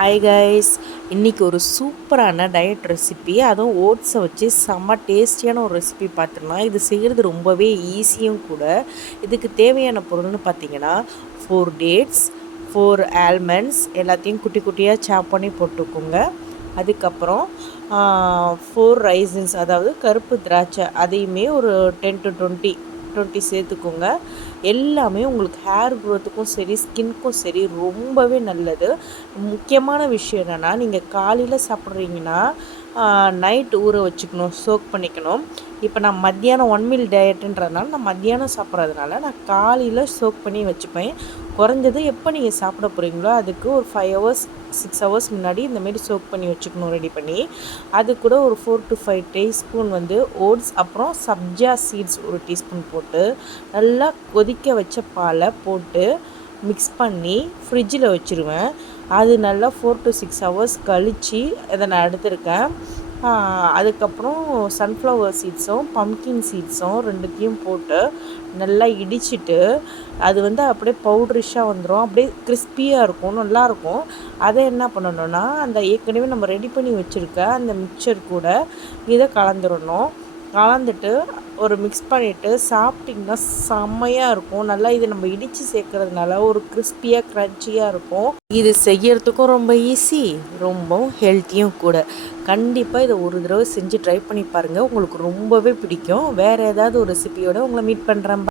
Hi guys, இன்றைக்கி ஒரு சூப்பரான டயட் ரெசிபி, அதுவும் ஓட்ஸை வச்சு செம்ம டேஸ்டியான ஒரு ரெசிபி பார்த்துடலாம். இது செய்கிறது ரொம்பவே ஈஸியும் கூட. இதுக்கு தேவையான பொருள்னு பார்த்தீங்கன்னா 4 டேட்ஸ், 4 ஆல்மண்ட்ஸ் எல்லாத்தையும் குட்டி குட்டியாக சாப் பண்ணி போட்டுக்கோங்க. அதுக்கப்புறம் 4 ரைசின்ஸ், அதாவது கருப்பு திராட்சை, அதையுமே ஒரு 10 to 20 சேர்த்துக்கோங்க. எல்லாமே உங்களுக்கு ஹேர் க்ரோத்துக்கும் சரி, ஸ்கின்க்கும் சரி ரொம்பவே நல்லது. முக்கியமான விஷயம் என்னென்னா, நீங்கள் காலையில் சாப்பிட்றீங்கன்னா நைட் ஊற வச்சுக்கணும், சோக் பண்ணிக்கணும். இப்போ நான் மத்தியானம் 1 மீல் டயட்டுன்றதுனால நான் மத்தியானம் சாப்பிட்றதுனால நான் காலையில் சோக் பண்ணி வச்சுப்பேன். குறைஞ்சது எப்போ நீங்கள் சாப்பிட போகிறீங்களோ அதுக்கு ஒரு 5 ஹவர்ஸ் 6 ஹவர்ஸ் முன்னாடி இந்தமாரி சோக் பண்ணி வச்சுக்கணும், ரெடி பண்ணி. அது கூட ஒரு 4 to 5 டீஸ்பூன் ஓட்ஸ், அப்புறம் சப்ஜா சீட்ஸ் ஒரு டீஸ்பூன் போட்டு நல்லா கொதிக்க வச்ச பாலை போட்டு மிக்ஸ் பண்ணி ஃப்ரிட்ஜில் வச்சுருவேன். அது நல்லா 4 to 6 ஹவர்ஸ் கழித்து இதை நான் எடுத்திருக்கேன். அதுக்கப்புறம் சன்ஃப்ளவர் சீட்ஸும் பம்கின் சீட்ஸும் ரெண்டுத்தையும் போட்டு நல்லா இடிச்சிட்டு, அது அப்படியே பவுட்ரிஷாக வந்துடும், அப்படியே கிறிஸ்பியாக இருக்கும், நல்லாயிருக்கும். அதை என்ன பண்ணணுன்னா, அந்த ஏற்கனவே நம்ம ரெடி பண்ணி வச்சுருக்க அந்த மிக்சர் கூட இதை கலந்துடணும். கலந்துட்டு ஒரு மிக்ஸ் பண்ணிவிட்டு சாப்பிட்டிங்கன்னா செம்மையாக இருக்கும். நல்லா இது நம்ம இடித்து சேர்க்கறதுனால ஒரு கிறிஸ்பியாக க்ரன்ச்சியாக இருக்கும். இது செய்யறதுக்கும் ரொம்ப ஈஸி, ரொம்ப ஹெல்த்தியும் கூட. கண்டிப்பாக இதை ஒரு தடவை செஞ்சு ட்ரை பண்ணி பாருங்கள், உங்களுக்கு ரொம்பவே பிடிக்கும். வேறு ஏதாவது ஒரு ரெசிபியோடு உங்களை மீட் பண்ணுறேன்.